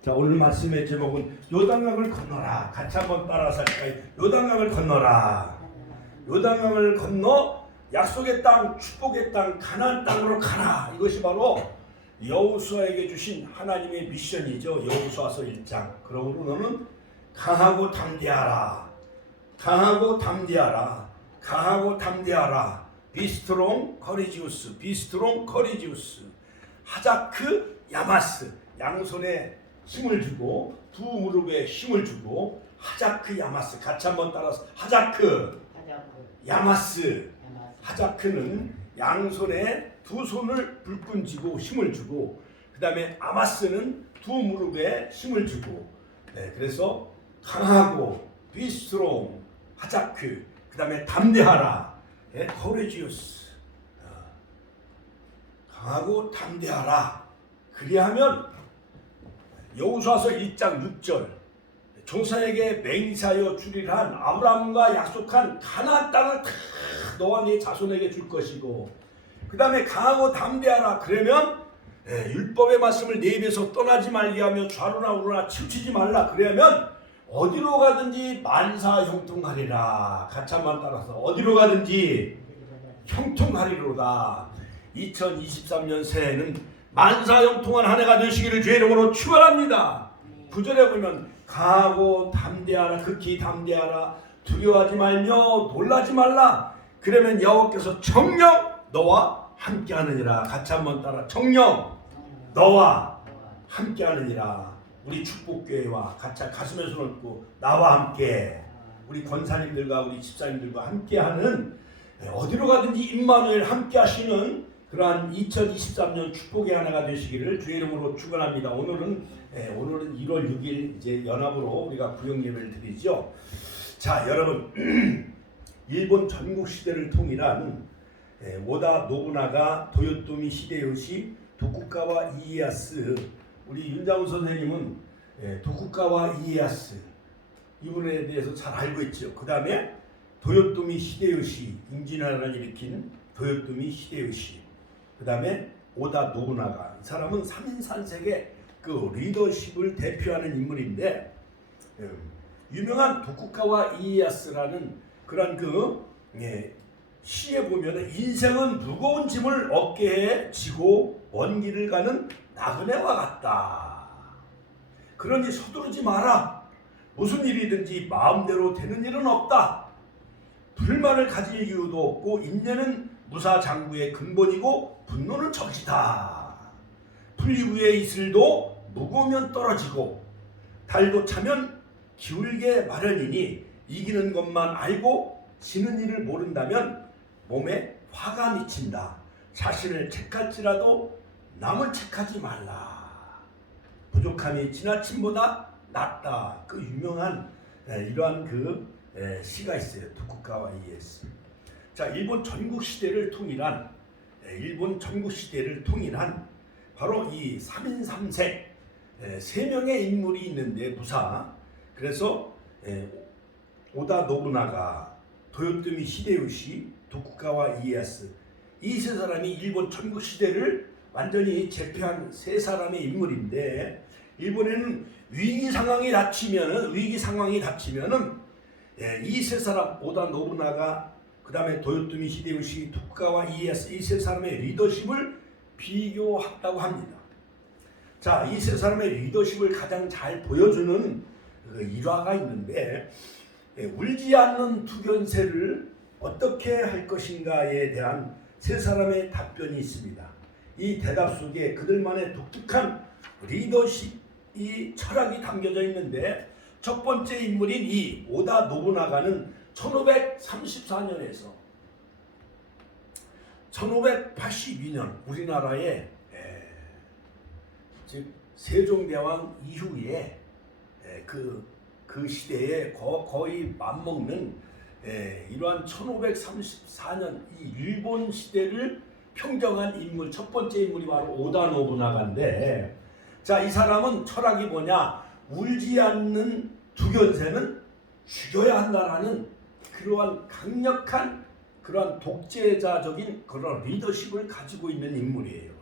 자, 오늘 말씀의 제목은 요단강을 건너라. 같이 한번 따라서 할까요? 요단강을 건너라. 요단강을 건너 약속의 땅, 축복의 땅, 가나안 땅으로 가라. 이것이 바로 여호수아에게 주신 하나님의 미션이죠. 여호수아서 1장. 그러므로 너는 강하고 담대하라. 강하고 담대하라. 강하고 담대하라. 비스트롱 커리지우스. 비스트롱 커리지우스. 하자크 야마스. 양손에 힘을 주고 두 무릎에 힘을 주고 하자크 야마스. 같이 한번 따라서 하자크 야마스. 하자크는 양손에 두 손을 불끈 쥐고 힘을 주고, 그 다음에 아마스는 두 무릎에 힘을 주고, 그래서 강하고 비스트롱 하자크, 그 다음에 담대하라 코레지우스. 강하고 담대하라. 그리하면 여호수아서 1장 6절 조상에게 맹세하여 주리라 한 아브라함과 약속한 가나안 땅을 다 너와 네 자손에게 줄 것이고, 그 다음에 강하고 담대하라. 그러면 율법의 말씀을 내 입에서 떠나지 말게 하며 좌로나 우로나 치우치지 말라. 그러면 어디로 가든지 만사 형통하리라. 같이 한번 따라서 어디로 가든지 형통하리로다. 2023년 새해는 만사 형통한 한 해가 되시기를 주의 이름으로 축원합니다. 9절에 보면 강하고 담대하라. 극히 담대하라. 두려워하지 말며 놀라지 말라. 그러면 여호와께서 정녕 너와 함께하느니라. 같이 한번 따라 정녕 너와 함께하느니라. 우리 축복교회와 같이 가슴에 손을 얹고 나와 함께 우리 권사님들과 우리 집사님들과 함께하는, 어디로 가든지 임마누엘 함께하시는 그러한 2023년 축복의 하나가 되시기를 주의 이름으로 축원합니다. 오늘은 1월 6일 이제 연합으로 우리가 구역 예배를 드리죠. 자, 여러분 일본 전국 시대를 통일한 오다 노부나가 도요토미 히데요시 도쿠가와 이에야스. 우리 윤장훈 선생님은 도쿠가와 이에야스 이분에 대해서 잘 알고 있죠. 그 다음에 도요토미 히데요시, 임진왜란을 일으킨 도요토미 히데요시, 그 다음에 오다 노부나가. 이 사람은 3인산색의 그 리더십을 대표하는 인물인데, 유명한 도쿠가와 이에야스라는 그런 시에 보면은 인생은 무거운 짐을 어깨에 지고 먼 길을 가는 나그네와 같다. 그러니 서두르지 마라. 무슨 일이든지 마음대로 되는 일은 없다. 불만을 가질 이유도 없고 인내는 무사장구의 근본이고 분노는 적이다. 풀이구의 이슬도 무거우면 떨어지고 달도 차면 기울게 마련이니 이기는 것만 알고 지는 일을 모른다면 몸에 화가 미친다. 자신을 책할지라도 남을 책하지 말라. 부족함이 지나침보다 낫다. 그 유명한 이러한 시가 있어요. 도쿠가와 이에야스. 자, 일본 전국 시대를 통일한 바로 이 3인 3색 세 명의 인물이 있는데 무사. 그래서 오다 노부나가, 도요토미 히데요시, 도쿠가와 이에야스, 이 세 사람이 일본 전국 시대를 완전히 제패한 세 사람의 인물인데, 일본에는 위기 상황이 닥치면은 이 세 사람 오다 노부나가, 그 다음에 도요토미 히데요시, 도쿠가와 이에야스, 이 세 사람의 리더십을 비교했다고 합니다. 자, 이 세 사람의 리더십을 가장 잘 보여주는 일화가 있는데, 울지 않는 두견새를 어떻게 할 것인가에 대한 세 사람의 답변이 있습니다. 이 대답 속에 그들만의 독특한 리더십이 철학이 담겨져 있는데, 첫 번째 인물인 이 오다 노부나가는 1534년에서 1582년 우리나라의 즉 세종대왕 이후에 그 시대에 거의 맞먹는 이러한 1534년 이 일본 시대를 평정한 인물, 첫 번째 인물이 바로 오다 노부나가인데, 자, 이 사람은 철학이 뭐냐? 울지 않는 두견새는 죽여야 한다라는 그러한 강력한 그러한 독재자적인 그런 리더십을 가지고 있는 인물이에요.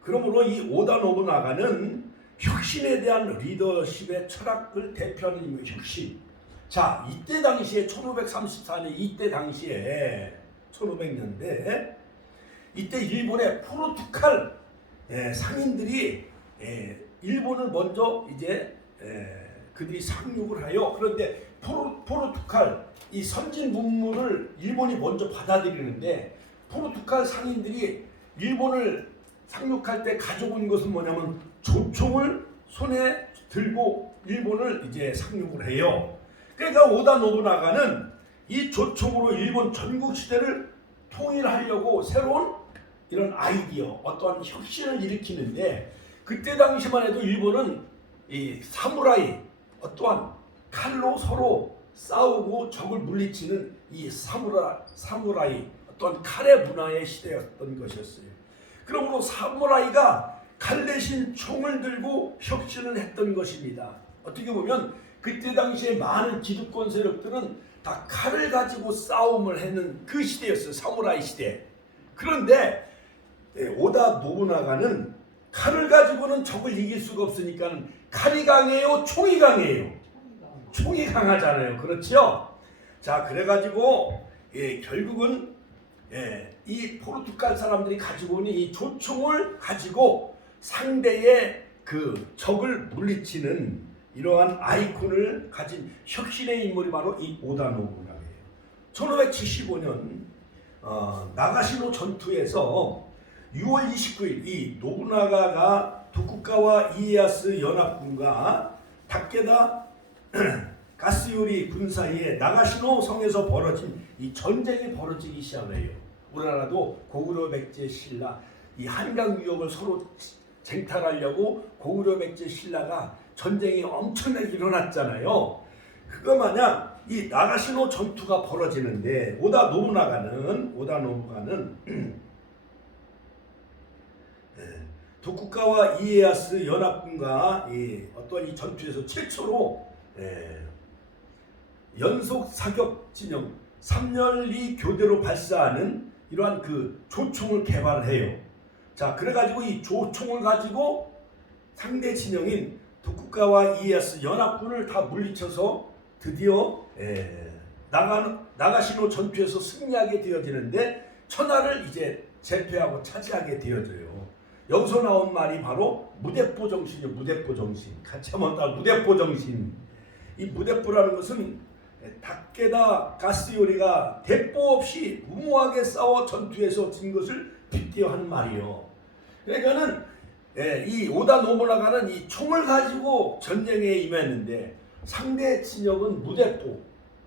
그러므로 이 오다 노부나가는 혁신에 대한 리더십의 철학을 대표하는 인물 혁신. 자, 이때 당시에 1534년 이때 당시에 1500년대 이때 일본의 포르투갈 상인들이 일본을 먼저 이제 그들이 상륙을 하여 그런데 포르투갈 이 선진 문물을 일본이 먼저 받아들이는데 포르투갈 상인들이 일본을 상륙할 때 가져온 것은 뭐냐면 조총을 손에 들고 일본을 이제 상륙을 해요. 그러니까 오다 노부나가는 이 조총으로 일본 전국 시대를 통일하려고 새로운 이런 아이디어, 어떠한 혁신을 일으키는데 그때 당시만 해도 일본은 이 사무라이, 어떠한 칼로 서로 싸우고 적을 물리치는 이 사무라이, 어떠한 칼의 문화의 시대였던 것이었어요. 그러므로 사무라이가 칼 대신 총을 들고 혁신을 했던 것입니다. 어떻게 보면 그때 당시에 많은 기득권 세력들은 다 칼을 가지고 싸움을 하는 그 시대였어요. 사무라이 시대. 그런데 오다 노부나가는 칼을 가지고는 적을 이길 수가 없으니까 칼이 강해요? 총이 강해요? 총이 강하잖아요. 그렇죠? 자, 그래가지고 결국은 이 포르투갈 사람들이 가지고 오는 이 조총을 가지고 상대의 그 적을 물리치는 이러한 아이콘을 가진 혁신의 인물이 바로 이 오다 노부나가예요. 1575년 나가시노 전투에서 6월 29일 이 노부나가가 도쿠가와 이에야스 연합군과 다케다 가스요리 군 사이에 나가시노 성에서 벌어진 이 전쟁이 벌어지기 시작을 해요. 우리나라도 고구려 백제 신라 이 한강 위협을 서로 쟁탈하려고 고구려 백제 신라가 전쟁이 엄청나게 일어났잖아요. 그거 마냥 이 나가시노 전투가 벌어지는데 오다 노부나가는 도쿠가와 이에야스 연합군과 어떤 이 전투에서 최초로 연속 사격 진영 3연리 교대로 발사하는 이러한 그 조총을 개발해요. 자, 그래가지고 이 조총을 가지고 상대 진영인 도쿠가와 이에야스 연합군을 다 물리쳐서 드디어 나가시노 전투에서 승리하게 되어지는데 천하를 이제 제패하고 차지하게 되어져요. 여기서 나온 말이 바로 무대포 정신이요. 무대포 정신. 같이 한번 따라 무대포 정신. 이 무대포라는 것은 다케다 가스요리가 대포 없이 무모하게 싸워 전투에서 진 것을 빗대어 하는 말이요. 그러니까는 이 오다 노부나가는 이 총을 가지고 전쟁에 임했는데 상대 진영은 무대포.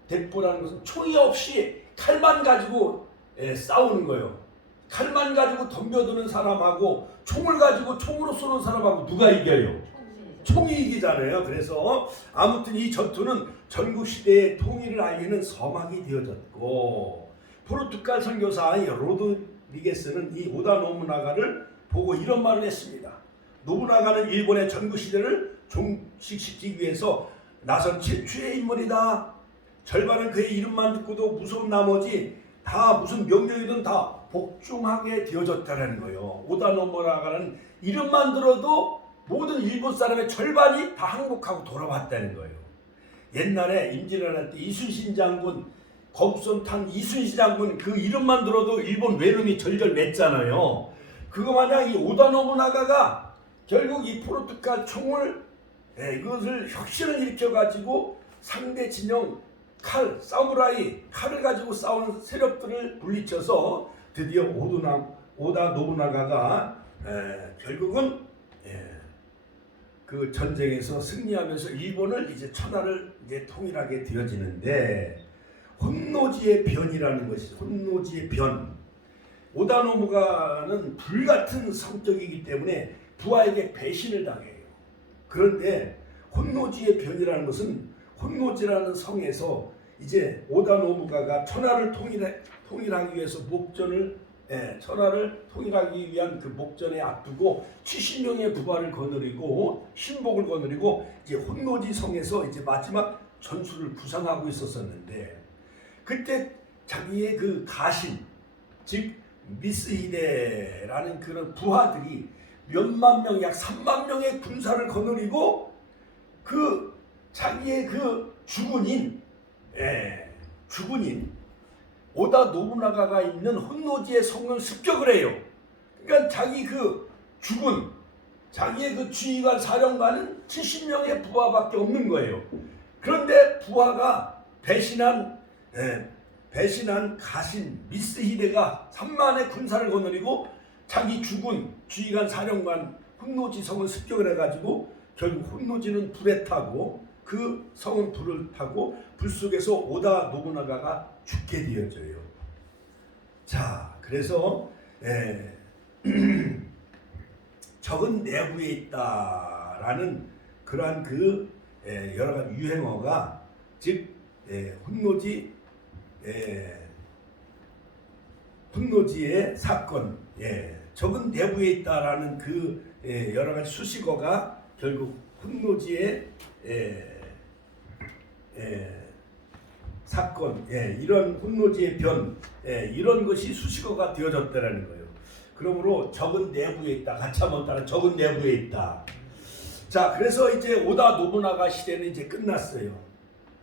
대포라는 것은 총이 없이 칼만 가지고 싸우는 거예요. 칼만 가지고 덤벼드는 사람하고 총을 가지고 총으로 쏘는 사람하고 누가 이겨요? 총이 이기잖아요. 그래서 아무튼 이 전투는 전국시대의 통일을 알리는 서막이 되어졌고 포르투갈 선교사 로드리게스는 이 오다 노부나가를 보고 이런 말을 했습니다. 노부나가는 일본의 전국시대를 종식시키기 위해서 나선 최초의 인물이다. 절반은 그의 이름만 듣고도 무서운 나머지 다 무슨 명령이든 다 복종하게 되어졌다는 거예요. 오다 노부나가는 이름만 들어도 모든 일본 사람의 절반이 다 항복하고 돌아왔다는 거예요. 옛날에 임진왜란 때 이순신 장군, 검선탄 이순신 장군 그 이름만 들어도 일본 외름이 절절 맺잖아요. 그거 마냥 이 오다 노부나가가 결국 이 포르투갈 총을 이것을 혁신을 일으켜가지고 상대 진영 칼, 사무라이 칼을 가지고 싸우는 세력들을 물리쳐서 드디어 오다 노부나가가 결국은 그 전쟁에서 승리하면서 일본을 이제 천하를 이제 통일하게 되어지는데 혼노지의 변이라는 것이죠. 혼노지의 변. 오다 노부나가는 불같은 성격이기 때문에 부하에게 배신을 당해요. 그런데 혼노지의 변이라는 것은 혼노지라는 성에서 이제 오다 노부나가가 천하를 통일하기 위해서 천하를 통일하기 위한 그 목전에 앞두고 70명의 부하를 거느리고 신복을 거느리고 이제 혼노지 성에서 이제 마지막 전술을 구상하고 있었는데 그때 자기의 그 가신 즉 미스히데라는 그런 부하들이 몇만 명, 약 3만 명의 군사를 거느리고 그 자기의 그 주군인 오다 노부나가가 있는 혼노지의 성을 습격을 해요. 그러니까 자기 그 주군, 자기의 그 지휘관 사령관은 70명의 부하밖에 없는 거예요. 그런데 부하가 배신한 가신 미스히데가 3만의 군사를 거느리고 자기 주군, 지휘관 사령관 혼노지 성을 습격을 해가지고 결국 혼노지는 불에 타고 그 성은 불을 타고 불 속에서 오다 노부나가가 죽게 되어져요. 자, 그래서 적은 내부에 있다라는 그러한 그 여러 가지 유행어가 즉 혼노지의 사건, 적은 내부에 있다라는 그 여러 가지 수식어가 결국 혼노지의 사건, 이런 혼노지의 변, 이런 것이 수식어가 되어졌다라는 거예요. 그러므로 적은 내부에 있다. 같이 한번 따라 적은 내부에 있다. 자, 그래서 이제 오다 노부나가 시대는 이제 끝났어요.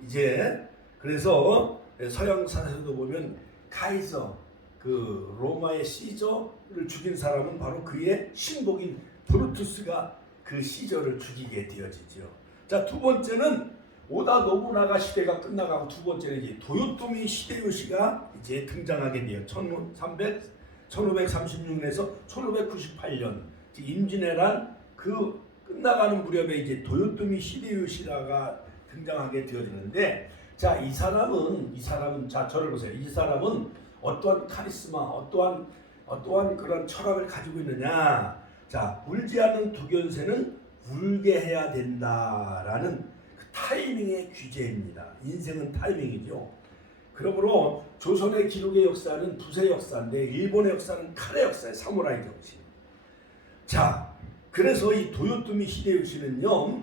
이제 그래서 서양사에서도 보면 카이저, 그 로마의 시저를 죽인 사람은 바로 그의 신복인 브루투스가 그 시저를 죽이게 되어지죠. 자, 두 번째는 오다 노부나가 시대가 끝나가고 두 번째는 이제 도요토미 히데요시가 이제 등장하게 돼요. 1536년에서 1598년 임진왜란 그 끝나가는 무렵에 이제 도요토미 히데요시가 등장하게 되어지는데, 자, 이 사람은 자, 저를 보세요. 이 사람은 어떠한 카리스마, 어떠한 그런 철학을 가지고 있느냐. 자, 울지 않는 두견새는 울게 해야 된다라는 그 타이밍의 규제입니다. 인생은 타이밍이죠. 그러므로 조선의 기록의 역사는 붓의 역사인데 일본의 역사는 칼의 역사예요. 사무라이 정신. 자, 그래서 이 도요토미 히데요시는요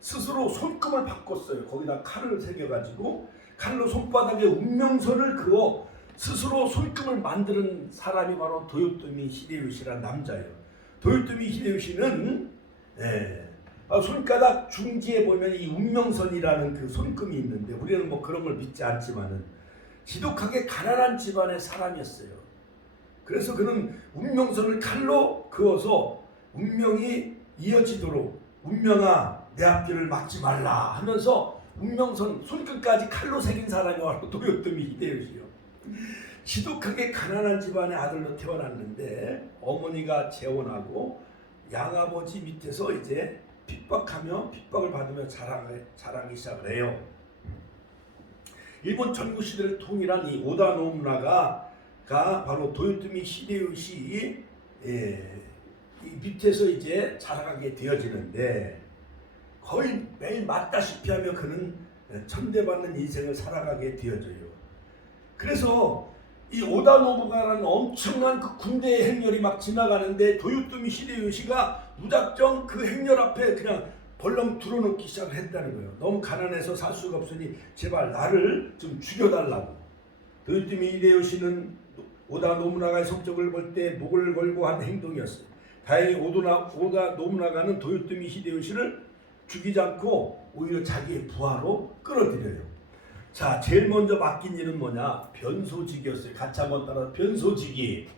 스스로 손금을 바꿨어요. 거기다 칼을 새겨가지고 칼로 손바닥에 운명선을 그어 스스로 손금을 만드는 사람이 바로 도요토미 히데요시라는 남자예요. 도요토미 히데요시는 손가락 중지에 보면 이 운명선이라는 그 손금이 있는데 우리는 뭐 그런 걸 믿지 않지만은 지독하게 가난한 집안의 사람이었어요. 그래서 그는 운명선을 칼로 그어서 운명이 이어지도록 운명아 내 앞길을 막지 말라 하면서 운명선 손끝까지 칼로 새긴 사람이 바로 도요토미 히데요시요. 지독하게 가난한 집안의 아들로 태어났는데 어머니가 재혼하고 양아버지 밑에서 이제 핍박을 받으며 자라기 시작을 해요. 일본 전국 시대를 통일한 이 오다 노부나가가 바로 도요토미 히데요시 이 밑에서 이제 자라가게 되어지는데 거의 매일 맞다시피 하며 그는 천대받는 인생을 살아가게 되어져요. 그래서 이 오다 노부나가라는 엄청난 그 군대의 행렬이 막 지나가는데 도요토미 히데요시가 무작정 그 행렬 앞에 그냥 벌렁 들어놓기 시작을 했다는 거예요. 너무 가난해서 살 수가 없으니 제발 나를 좀 죽여달라고. 도요토미 히데요시는 오다 노부나가의 성적을 볼 때 목을 걸고 한 행동이었어요. 다행히 오다 노부나가는 도요토미 히데요시를 죽이지 않고 오히려 자기의 부하로 끌어들여요. 자, 제일 먼저 맡긴 일은 뭐냐? 변소직이었어요. 같이 한번 따라 변소직이.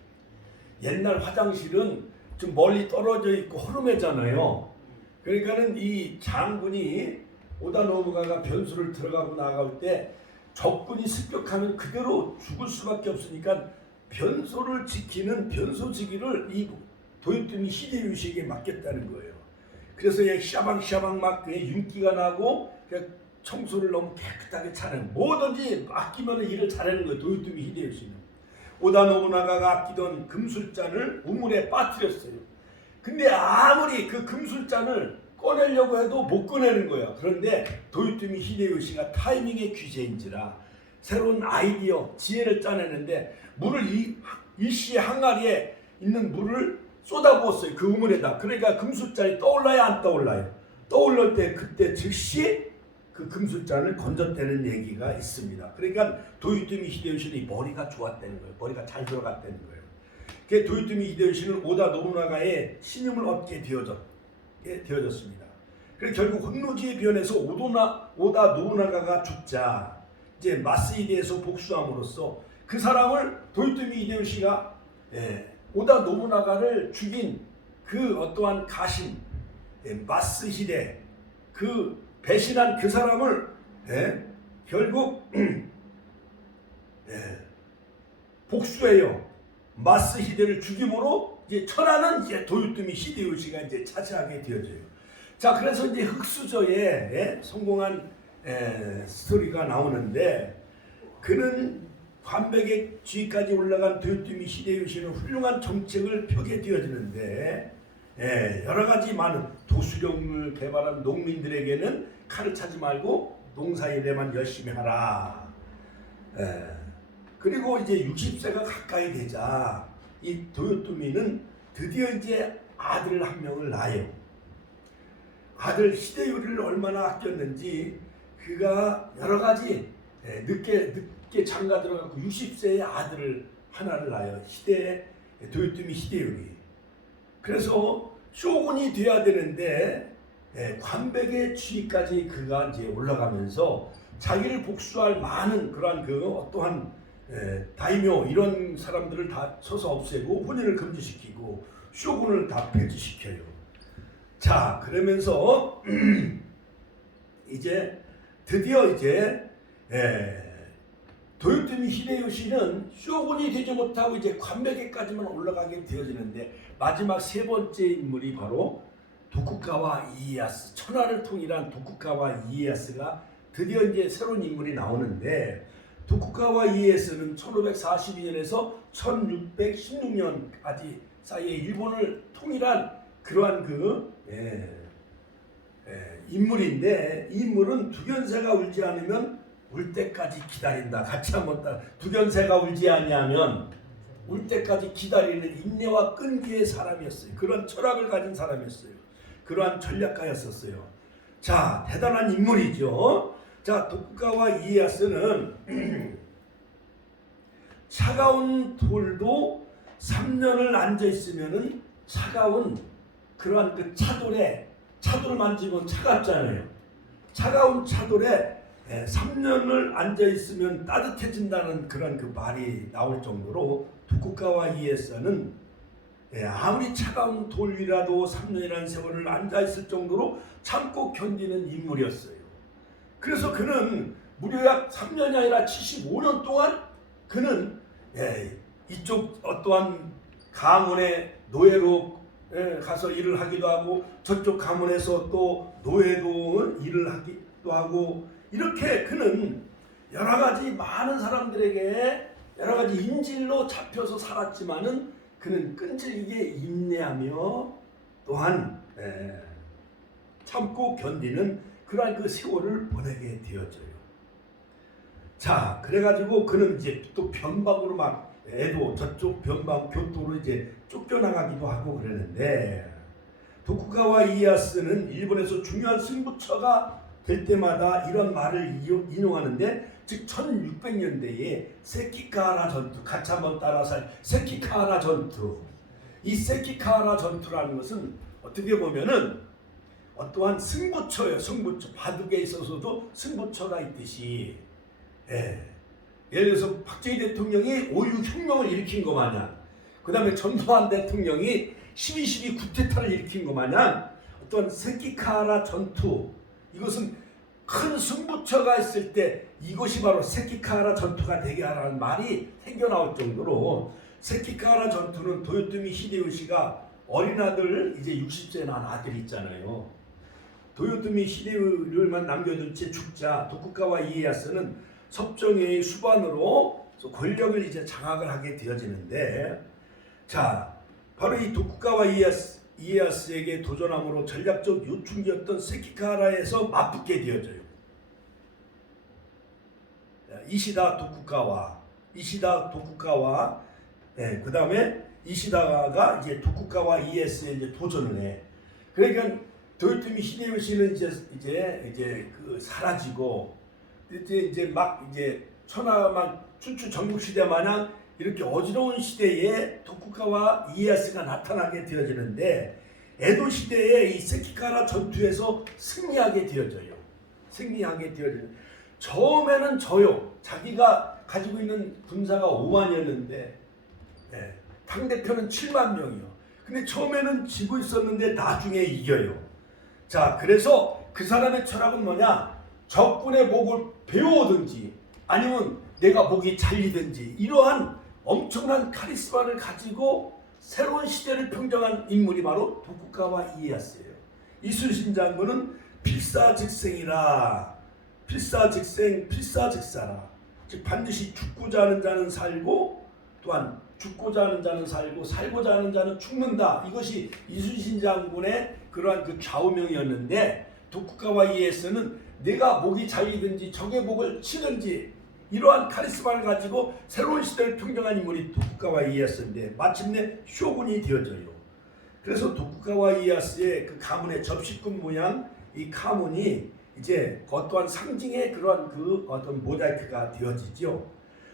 옛날 화장실은 좀 멀리 떨어져 있고 허름했잖아요. 그러니까는 이 장군이 오다 노부나가가 변소를 들어가고 나갈 때 적군이 습격하면 그대로 죽을 수밖에 없으니까 변소를 지키는 변소지기를 이 도요토미 히데요시에게 맡겼다는 거예요. 그래서 샤방샤방 막 윤기가 나고 청소를 너무 깨끗하게 차는 뭐든지 아끼면 일을 잘하는 거예요. 도요토미 히데요시는. 오다 노부나가가 아끼던 금술잔을 우물에 빠뜨렸어요. 근데 아무리 그 금술잔을 꺼내려고 해도 못 꺼내는 거야. 그런데 도요토미 히데요시가 타이밍의 귀재인지라 새로운 아이디어, 지혜를 짜내는데 물을 일시의 항아리에 있는 물을 쏟아부었어요. 그 우물에다. 그러니까 금술잔이 떠올라야 안 떠올라요. 떠올릴 때 그때 즉시 그 금술잔을 건졌다는 얘기가 있습니다. 그러니까 도요토미 히데요시는 머리가 좋았다는 거예요. 머리가 잘 들어갔다는 거예요. 그 도요토미 히데요시는 오다 노부나가의 신임을 얻게 되어졌습니다. 그래서 결국 혼노지에 변해서 오다 노부나가가 죽자 이제 마쓰에 대해서 복수함으로써 그 사람을 도요토미 히데요시가 오다 노부나가를 죽인 그 어떠한 가신 마쓰 시대 그 배신한 그 사람을 결국 복수해요. 마쓰 히데를 죽임으로 이제 천하는 이제 도요토미 히데요시가 이제 차지하게 되어져요. 자, 그래서 이제 흑수저에 성공한 스토리가 나오는데 그는 관백의 지위까지 올라간 도요토미 히데요시는 훌륭한 정책을 펴게 되어지는데 여러 가지 많은 도수령을 개발한 농민들에게는 칼을 차지 말고 농사일에만 열심히 하라. 그리고 이제 60세가 가까이 되자 이 도요토미는 드디어 이제 아들 한 명을 낳아요. 아들 히데요리를 얼마나 아꼈는지 그가 여러 가지 늦게 장가 들어가고 60세의 아들을 하나를 낳아요. 도요토미 히데요리. 그래서 쇼군이 돼야 되는데 관백의 지위까지 그가 이제 올라가면서 자기를 복수할 많은 그러한 그 어떠한 다이묘 이런 사람들을 다 쳐서 없애고 혼인을 금지시키고 쇼군을 다 폐지시켜요. 자, 그러면서 이제 드디어 이제 도요토미 히데요시는 쇼군이 되지 못하고 이제 관백에까지만 올라가게 되어지는데 마지막 세 번째 인물이 바로 도쿠가와 이에야스, 천하를 통일한 도쿠가와 이에야스가 드디어 이제 새로운 인물이 나오는데 도쿠가와 이에야스는 1542년에서 1616년까지 사이에 일본을 통일한 그러한 인물인데 이 인물은 두견새가 울지 않으면 울 때까지 기다린다. 같이 한번 따라. 두견새가 울지 않냐면 울 때까지 기다리는 인내와 끈기의 사람이었어요. 그런 철학을 가진 사람이었어요. 그러한 전략가였었어요. 자, 대단한 인물이죠. 자, 도쿠가와 이에야스는 차가운 돌도 3년을 앉아 있으면은 차가운 그러한 그 차돌을 만지면 차갑잖아요. 차가운 차돌에 3년을 앉아 있으면 따뜻해진다는 그런 그 말이 나올 정도로 도쿠가와 이에야스는 아무리 차가운 돌 위라도 3년이라는 세월을 앉아 있을 정도로 참고 견디는 인물이었어요. 그래서 그는 무려 약 3년이 아니라 75년 동안 그는 이쪽 어떠한 가문의 노예로 가서 일을 하기도 하고 저쪽 가문에서 또 노예도 일을 하기도 하고 이렇게 그는 여러 가지 많은 사람들에게 여러 가지 인질로 잡혀서 살았지만은 그는 끈질기게 인내하며 또한 참고 견디는 그러한 그 세월을 보내게 되어져요. 자, 그래가지고 그는 이제 또 변방으로 막 저쪽 변방 교토로 이제 쫓겨나가기도 하고 그러는데 도쿠가와 이에야스는 일본에서 중요한 승부처가 될 때마다 이런 말을 인용하는데 즉 1600년대에 세키카하라 전투 같이 한번 따라서 세키카하라 전투 이 세키카하라 전투라는 것은 어떻게 보면은 어떠한 승부처예요. 승부처 바둑에 있어서도 승부처가 있듯이 예를 들어서 박정희 대통령이 5.16 혁명을 일으킨 것 마냥 그 다음에 전두환 대통령이 12.12 쿠데타를 일으킨 것 마냥 어떤 세키카하라 전투 이것은 큰 승부처가 있을 때 이것이 바로 세키카하라 전투가 되게 하라는 말이 생겨나올 정도로 세키카하라 전투는 도요토미 히데요시가 어린 아들 이제 60세 난 아들이 있잖아요. 도요토미 히데요리만 남겨둔 채 죽자 도쿠가와 이에야스는 섭정의 수반으로 권력을 이제 장악을 하게 되어지는데 자 바로 이 도쿠가와 이에야스에게 도전함으로 전략적 요충지였던 세키카하라에서 맞붙게 되어져요. 이시다 도쿠가와 그 다음에 이시다가 이제 도쿠가와 이에야스에 이제 도전을 해. 그러니까 도요토미 히데요시는 이제 그 사라지고 이제 막 이제 천하만 춘추 전국 시대 마냥 이렇게 어지러운 시대에 도쿠가와 이에야스가 나타나게 되어지는데 에도 시대에 이 세키가라 전투에서 승리하게 되어져요. 승리하게 되어져요. 처음에는 져요. 자기가 가지고 있는 군사가 5만이었는데 상대편은 7만 명이요. 근데 처음에는 지고 있었는데 나중에 이겨요. 자, 그래서 그 사람의 철학은 뭐냐? 적군의 목을 베어오든지 아니면 내가 목이 잘리든지 이러한 엄청난 카리스마를 가지고 새로운 시대를 평정한 인물이 바로 도쿠가와 이에야스예요. 이순신 장군은 필사즉생이라, 필사즉생, 필사즉사라. 즉 반드시 죽고자 하는 자는 살고 또한 죽고자 하는 자는 살고 살고자 하는 자는 죽는다. 이것이 이순신 장군의 그러한 그 좌우명이었는데 도쿠가와 이에야스는 내가 목이 잘리든지 적의 목을 치든지 이러한 카리스마를 가지고 새로운 시대를 평정한 인물이 도쿠가와 이에야스인데 마침내 쇼군이 되어져요. 그래서 도쿠가와 이에야스의 그 가문의 접시꾼 모양 이 가문이 이제 어떠한 상징의 그러한 그 어떤 모자이크가 되어지죠.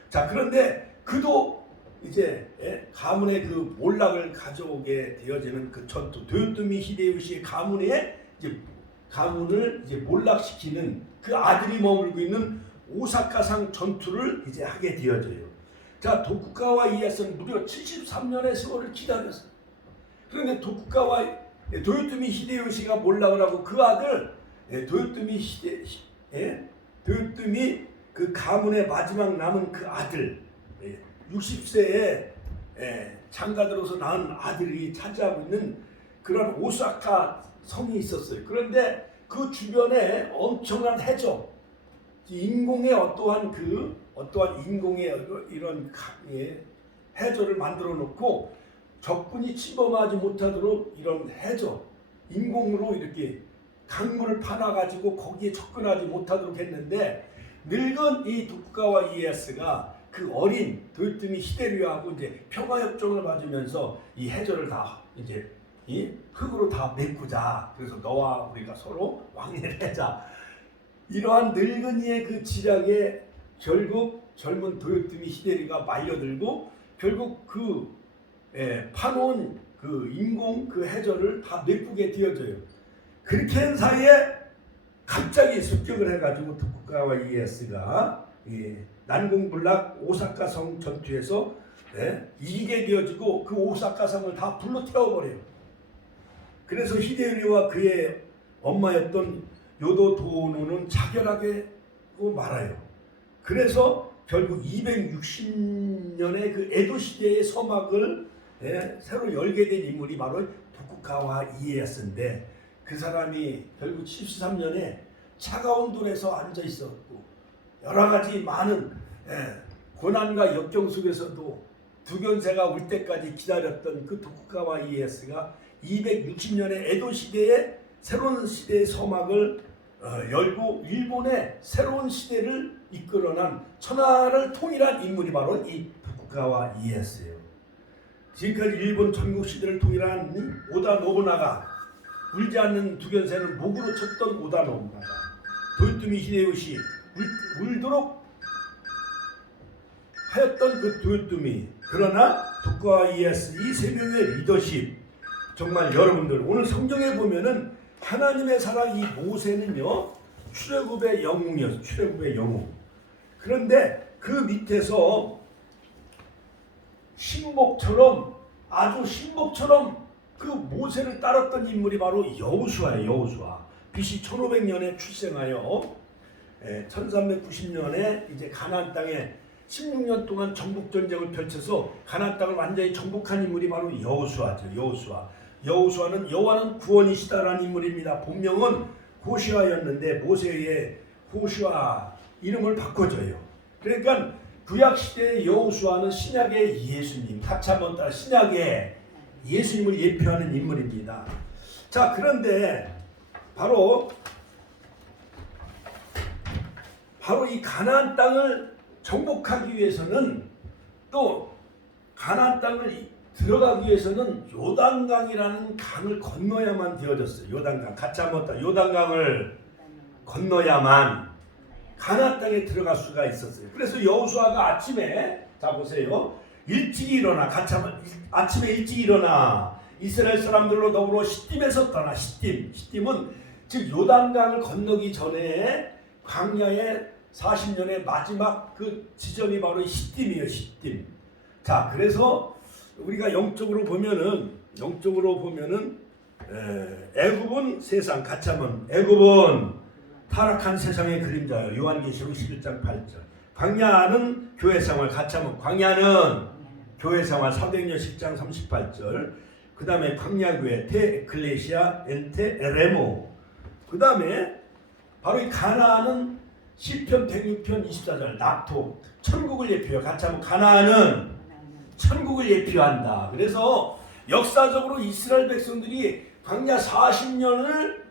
자, 그런데 그도 이제 가문의 그 몰락을 가져오게 되어지는 그 전투 도요토미 히데요시의 가문의 이제 가문을 이제 몰락시키는 그 아들이 머물고 있는 오사카상 전투를 이제 하게 되어져요. 자, 도쿠가와 이에야스는 무려 73년의 세월을 기다렸어요. 그런데 도요토미 히데요시가 몰락을 하고 그 아들 도요토미 그 가문의 마지막 남은 그 아들 60세에 장가들어서 낳은 아들이 차지하고 있는 그런 오사카 성이 있었어요. 그런데 그 주변에 엄청난 해저, 인공의 어떠한 인공의 이런 해저를 만들어 놓고 적군이 침범하지 못하도록 이런 해저, 인공으로 이렇게 강물을 파놔가지고 거기에 접근하지 못하도록 했는데 늙은 이 도쿠가와 이에야스가 그 어린 도요토미 히데리오하고 이제 평화협정을 맺으면서 이 해저를 다 이제 이 흙으로 다 메꾸자. 그래서 너와 우리가 서로 왕래를 하자. 이러한 늙은이의 그 지략에 결국 젊은 도요토미 히데리가 말려들고 결국 그 파놓은 그 인공 그 해저를 다 메꾸게 되어져요. 그렇게 한 사이에 갑자기 습격을 해가지고 도쿠가와 이에야스가 난공불락 오사카성 전투에서 이기게 되어지고 그 오사카성을 다 불러 태워버려요. 그래서 히데요리와 그의 엄마였던 요도 도노는 자결하게 말아요. 그래서 결국 260년의 그 에도 시대의 서막을 새로 열게 된 인물이 바로 도쿠가와 이에야스인데 그 사람이 결국 73년에 차가운 돌에서 앉아 있었고 여러 가지 많은 고난과 역경 속에서도 두견세가 올 때까지 기다렸던 그 도쿠가와 이에야스가 260년의 에도 시대의 새로운 시대의 서막을 열고 일본의 새로운 시대를 이끌어난 천하를 통일한 인물이 바로 이 도쿠가와 이에야스예요. 지금까지 일본 전국 시대를 통일한 오다 노부나가, 울지 않는 두견세는 목으로 쳤던 오다 노부나가, 도요토미 히데요시 울도록 하였던 그 도요토미, 그러나 도쿠가와 이에야스 이 세 명의 리더십, 정말 여러분들 오늘 성경에 보면은 하나님의 사랑 이 모세는요 출애굽의 영웅이었어요. 출애굽의 영웅. 그런데 그 밑에서 신복처럼 아주 신복처럼 그 모세를 따랐던 인물이 바로 여호수아예요. 여호수아. BC 1500년에 출생하여 1390년에 이제 가나안 땅에 16년 동안 정복 전쟁을 펼쳐서 가나안 땅을 완전히 정복한 인물이 바로 여호수아죠. 여호수아는 여호와는 구원이시다라는 인물입니다. 본명은 호시아였는데 모세의 호시아 이름을 바꿔줘요. 그러니까 구약 시대의 여호수아는 신약의 예수님, 같이 한번 따라 신약의 예수님을 예표하는 인물입니다. 자, 그런데 바로 이 가나안 땅을 정복하기 위해서는 또 가나안 땅을 들어가기 위해서는 요단강이라는 강을 건너야만 되어졌어요. 요단강. 같이 한번 따라 요단강을 건너야만 가나안 땅에 들어갈 수가 있었어요. 그래서 여호수아가 아침에 자 보세요. 일찍 일어나 아침에 일찍 일어나 이스라엘 사람들로 더불어 시딤에서 떠나. 시딤은 즉 요단강을 건너기 전에 광야의 40년의 마지막 그 지점이 바로 시딤이에요. 시딤. 자, 그래서 우리가 영적으로 보면은 애굽은 세상, 같이 하면 애굽은 타락한 세상의 그림자요. 요한계시록 11장 8절. 광야는 교회 생활, 같이 하면 광야는 교회 생활, 사도행전 10장 38절. 그 다음에 광야교회 테 에클레시아 엔테 에레모. 그 다음에 바로 이 가나안은 시편 106편 24절 낙토, 천국을 예표해요. 같이 하면 가나안은 천국을 예표한다. 그래서 역사적으로 이스라엘 백성들이 광야 40년을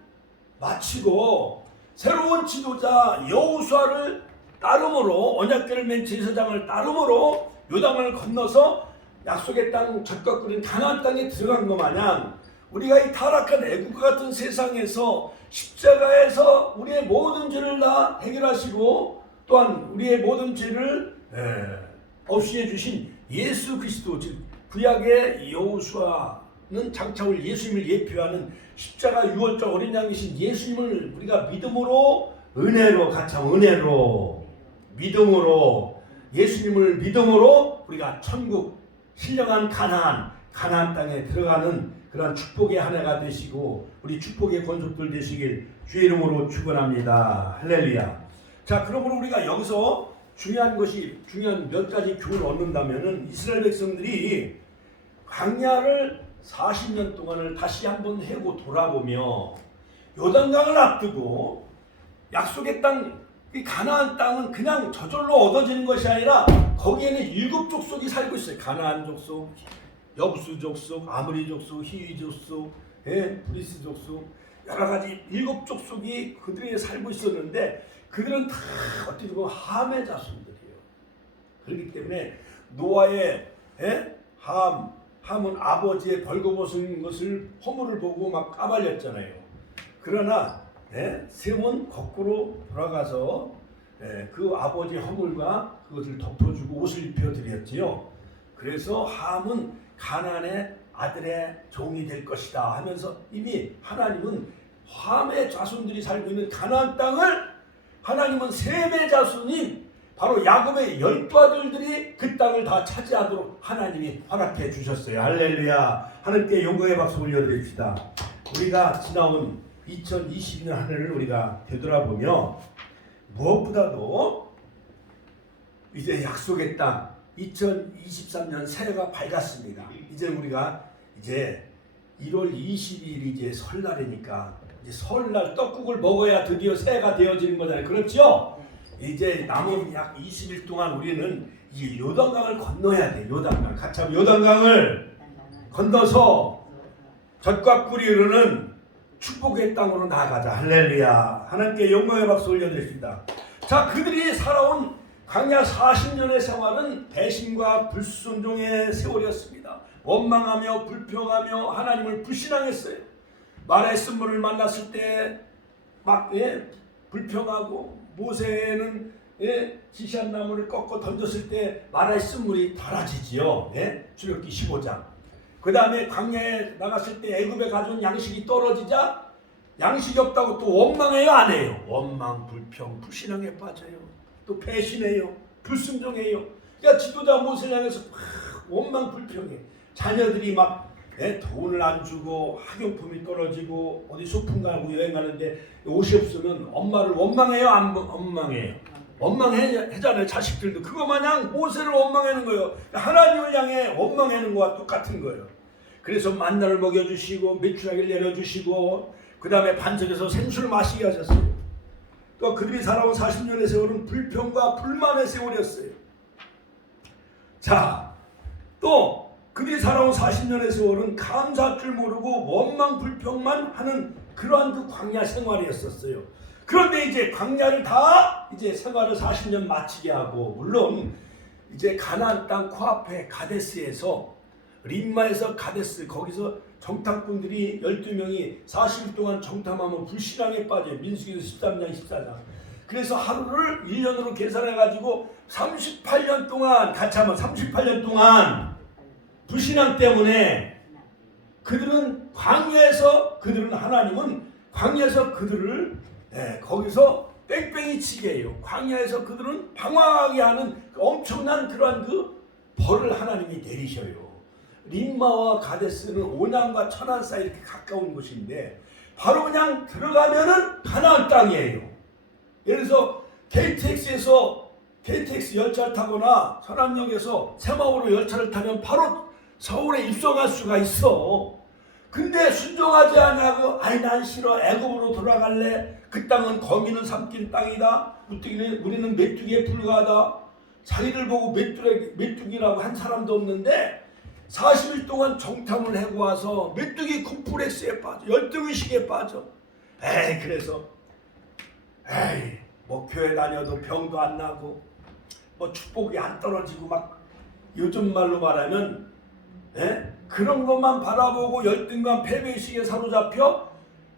마치고 새로운 지도자 여호수아를 따름으로 언약궤를 맨 제사장을 따름으로 요단강을 건너서 약속의 땅 젖과 꿀인 가나안 땅에 들어간 것 마냥 우리가 이 타락한 애국과 같은 세상에서 십자가에서 우리의 모든 죄를 다 해결하시고 또한 우리의 모든 죄를 없이해 주신 예수 그리스도, 즉 구약의 여호수아는 장차올 예수님을 예표하는 십자가 유월절 어린 양이신 예수님을 우리가 믿음으로 은혜로, 같이 하면 은혜로 믿음으로 예수님을 믿음으로 우리가 천국 신령한 가나안 땅에 들어가는 그런 축복의 한 해가 되시고 우리 축복의 권속들 되시길 주의 이름으로 축원합니다. 할렐루야. 자, 그러므로 우리가 여기서 중요한 몇 가지 교훈을 얻는다면은 이스라엘 백성들이 광야를 40년 동안을 다시 한번 해고 돌아보며 요단강을 앞두고 약속의 땅, 이 가나안 땅은 그냥 저절로 얻어지는 것이 아니라 거기에는 7 족속이 살고 있어요. 가나안 족속, 여부수 족속, 아므리 족속, 히위 족속, 브리스 족속, 여러 가지 7 족속이 그들에 살고 있었는데 그들은 다 어떻게 보면 함의 자손들이에요. 그렇기 때문에 노아의 함은 아버지의 벌거벗은 것을 허물을 보고 막 까발렸잖아요. 그러나 셈은 거꾸로 돌아가서 그 아버지의 허물과 그것을 덮어주고 옷을 입혀드렸지요. 그래서 함은 가나안의 아들의 종이 될 것이다 하면서 이미 하나님은 함의 자손들이 살고 있는 가나안 땅을 하나님은 셈의 자손인 바로 야곱의 12아들들이 그 땅을 다 차지하도록 하나님이 허락해 주셨어요. 할렐루야. 하나님께 영광의 박수 올려드립시다. 우리가 지나온 2022년 한 해를 우리가 되돌아보며 무엇보다도 이제 약속의 땅 2023년 새해가 밝았습니다. 이제 우리가 이제 1월 22일이 이제 설날이니까 이제 설날 떡국을 먹어야 드디어 새해가 되어지는 거잖아요. 그렇죠? 이제 남은 약 20일 동안 우리는 이 요단강을 건너야 돼. 요단강. 같이 하면 요단강을 건너서 젖과 꿀이 흐르는 축복의 땅으로 나아가자. 할렐루야. 하나님께 영광의 박수 올려드립니다. 자, 그들이 살아온 광야 40년의 생활은 배신과 불순종의 세월이었습니다. 원망하며 불평하며 하나님을 불신앙했어요. 말의 쓴물을 만났을 때 막 불평하고 모세는 지시한 나무를 꺾어 던졌을 때 말의 쓴물이 덜어지지요. 출애굽기 15장. 그 다음에 광야에 나갔을 때 애굽에 가져온 양식이 떨어지자 양식이 없다고 또 원망해요, 안 해요? 원망, 불평, 불신앙에 빠져요. 또 배신해요, 불순종해요. 그러니까 지도자 모세를 향해서 원망, 불평해. 자녀들이 막 돈을 안 주고 학용품이 떨어지고 어디 소풍 가고 여행 가는데 옷이 없으면 엄마를 원망해요, 안 원망해요? 원망하잖아요. 자식들도 그거 마냥 모세를 원망하는 거예요. 하나님을 향해 원망하는 거와 똑같은 거예요. 그래서 만나를 먹여주시고 메추라기를 내려주시고 그 다음에 반석에서 생수를 마시게 하셨어요. 또 그들이 살아온 40년의 세월은 불평과 불만의 세월이었어요. 자, 또 그들이 살아온 40년의 세월은 감사할 줄 모르고 원망 불평만 하는 그러한 그 광야 생활이었었어요. 그런데 이제 광야를 다 이제 생활을 40년 마치게 하고 물론 이제 가나안 땅 코앞에 가데스에서 림마에서 가데스 거기서 정탐꾼들이 12명이 40일 동안 정탐하면 불신앙에 빠져요. 민수기서 13장 14장. 그래서 하루를 1년으로 계산해가지고 38년 동안 같이 한번 38년 동안 불신앙 때문에 그들은 광야에서 그들은 하나님은 광야에서 그들을 거기서 뺑뺑이 치게 해요. 광야에서 그들은 방황하게 하는 엄청난 그러한 그 벌을 하나님이 내리셔요. 림마와 가데스는 오난과 천안 사이 이렇게 가까운 곳인데 바로 그냥 들어가면은 가나안 땅이에요. 예를 들어서 KTX 열차를 타거나 서남역에서 새마을로 열차를 타면 바로 서울에 입성할 수가 있어. 근데 순종하지 않냐고 난 싫어 애굽으로 돌아갈래. 그 땅은 거미는 삼킨 땅이다. 우리는 메뚜기에 불과하다. 자기를 보고 메뚜기라고 한 사람도 없는데 40일 동안 정탐을 해고 와서 메뚜기 콤플렉스에 빠져 열등의식에 빠져. 그래서 뭐 교회 다녀도 병도 안 나고 뭐 축복이 안 떨어지고 막 요즘 말로 말하면 그런 것만 바라보고 열등감 패배의식에 사로잡혀